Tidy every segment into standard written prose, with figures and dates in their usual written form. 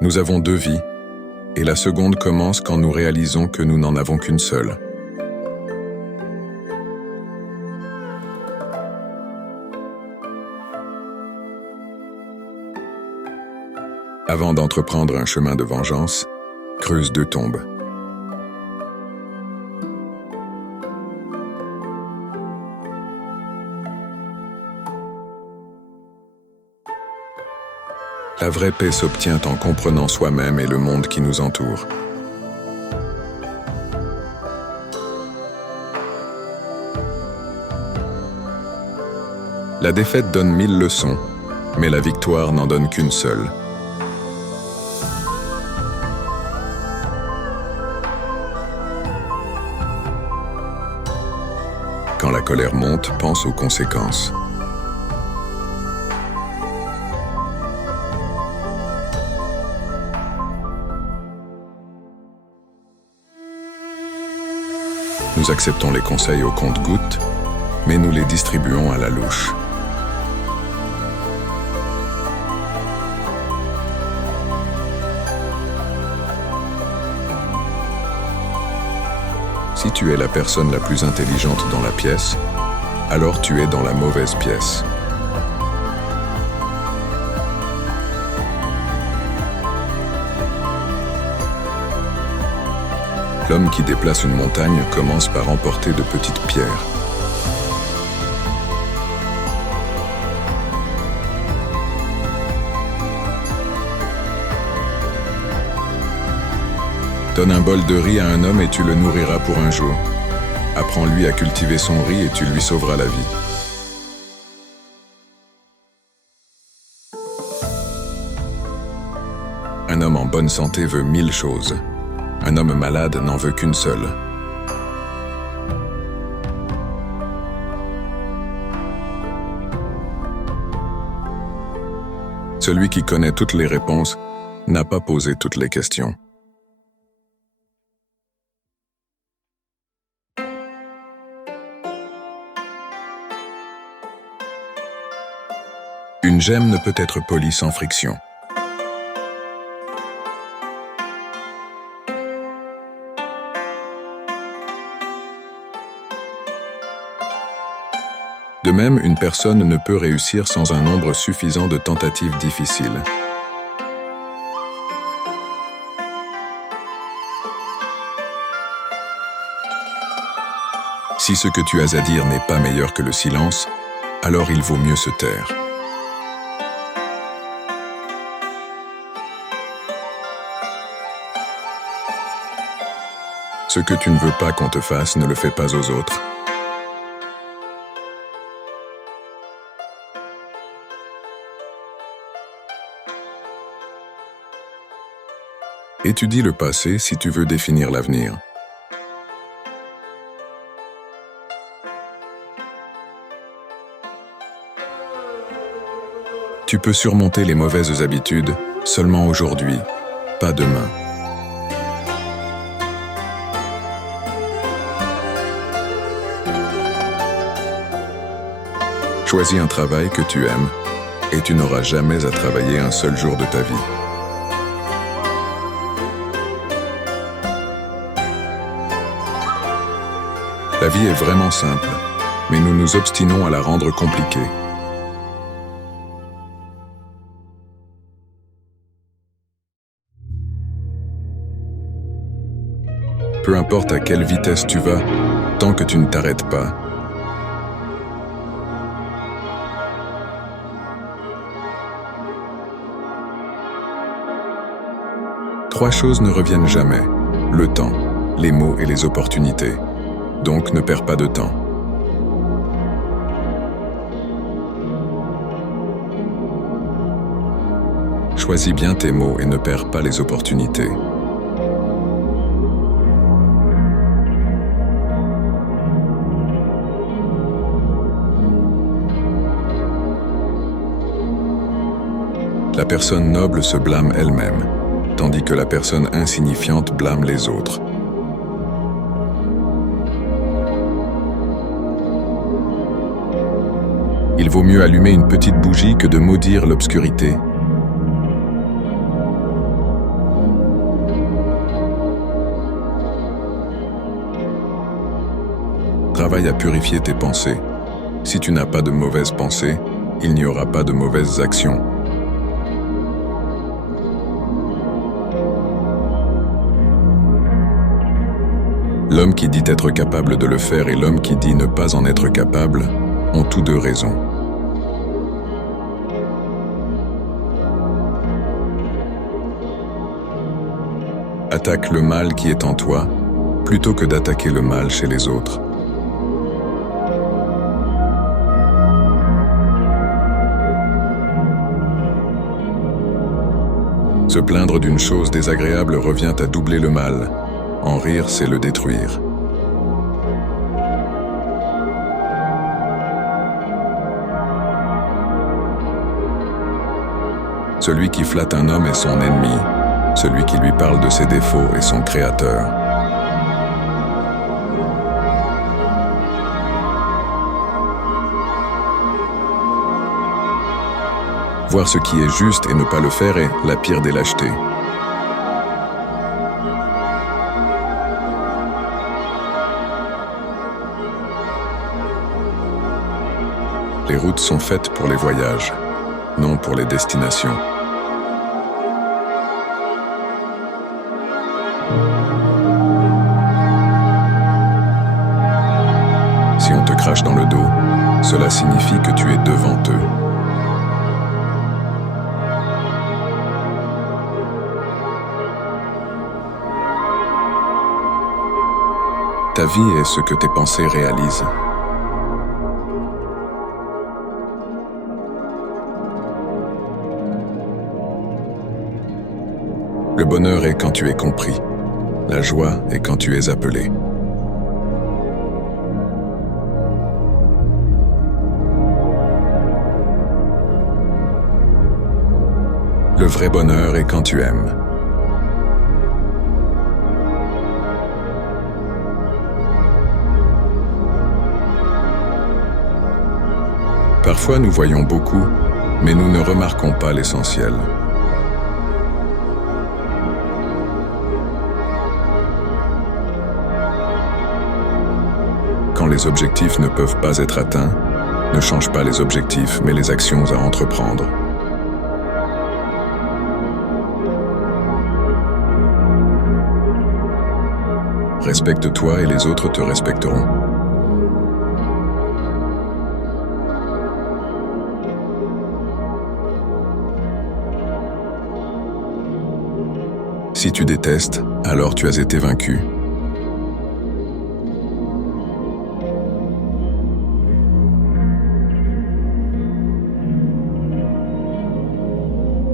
Nous avons deux vies, et la seconde commence quand nous réalisons que nous n'en avons qu'une seule. Avant d'entreprendre un chemin de vengeance, creuse deux tombes. La vraie paix s'obtient en comprenant soi-même et le monde qui nous entoure. La défaite donne 1000 leçons, mais la victoire n'en donne qu'une seule. Quand la colère monte, pense aux conséquences. Nous acceptons les conseils au compte-gouttes, mais nous les distribuons à la louche. Si tu es la personne la plus intelligente dans la pièce, alors tu es dans la mauvaise pièce. L'homme qui déplace une montagne commence par emporter de petites pierres. Donne un bol de riz à un homme et tu le nourriras pour un jour. Apprends-lui à cultiver son riz et tu lui sauveras la vie. Un homme en bonne santé veut 1000 choses. Un homme malade n'en veut qu'une seule. Celui qui connaît toutes les réponses n'a pas posé toutes les questions. Une gemme ne peut être polie sans friction. De même, une personne ne peut réussir sans un nombre suffisant de tentatives difficiles. Si ce que tu as à dire n'est pas meilleur que le silence, alors il vaut mieux se taire. Ce que tu ne veux pas qu'on te fasse, ne le fais pas aux autres. Étudie le passé si tu veux définir l'avenir. Tu peux surmonter les mauvaises habitudes seulement aujourd'hui, pas demain. Choisis un travail que tu aimes et tu n'auras jamais à travailler un seul jour de ta vie. La vie est vraiment simple, mais nous nous obstinons à la rendre compliquée. Peu importe à quelle vitesse tu vas, tant que tu ne t'arrêtes pas. Trois choses ne reviennent jamais: le temps, les mots et les opportunités. Donc ne perds pas de temps. Choisis bien tes mots et ne perds pas les opportunités. La personne noble se blâme elle-même, tandis que la personne insignifiante blâme les autres. Il vaut mieux allumer une petite bougie que de maudire l'obscurité. Travaille à purifier tes pensées. Si tu n'as pas de mauvaises pensées, il n'y aura pas de mauvaises actions. L'homme qui dit être capable de le faire et l'homme qui dit ne pas en être capable ont tous deux raison. Attaque le mal qui est en toi, plutôt que d'attaquer le mal chez les autres. Se plaindre d'une chose désagréable revient à doubler le mal. En rire, c'est le détruire. Celui qui flatte un homme est son ennemi. Celui qui lui parle de ses défauts est son créateur. Voir ce qui est juste et ne pas le faire est la pire des lâchetés. Les routes sont faites pour les voyages, non pour les destinations. Si on te crache dans le dos, cela signifie que tu es devant eux. Ta vie est ce que tes pensées réalisent. Le bonheur est quand tu es compris. La joie est quand tu es appelé. Le vrai bonheur est quand tu aimes. Parfois nous voyons beaucoup, mais nous ne remarquons pas l'essentiel. Quand les objectifs ne peuvent pas être atteints, ne change pas les objectifs, mais les actions à entreprendre. Respecte-toi et les autres te respecteront. Si tu détestes, alors tu as été vaincu.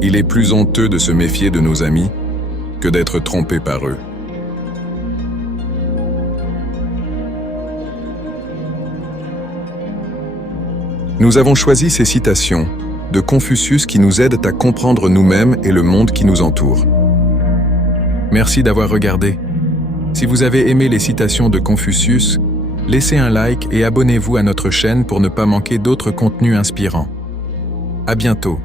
Il est plus honteux de se méfier de nos amis que d'être trompé par eux. Nous avons choisi ces citations de Confucius qui nous aident à comprendre nous-mêmes et le monde qui nous entoure. Merci d'avoir regardé. Si vous avez aimé les citations de Confucius, laissez un like et abonnez-vous à notre chaîne pour ne pas manquer d'autres contenus inspirants. À bientôt.